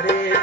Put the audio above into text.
Hare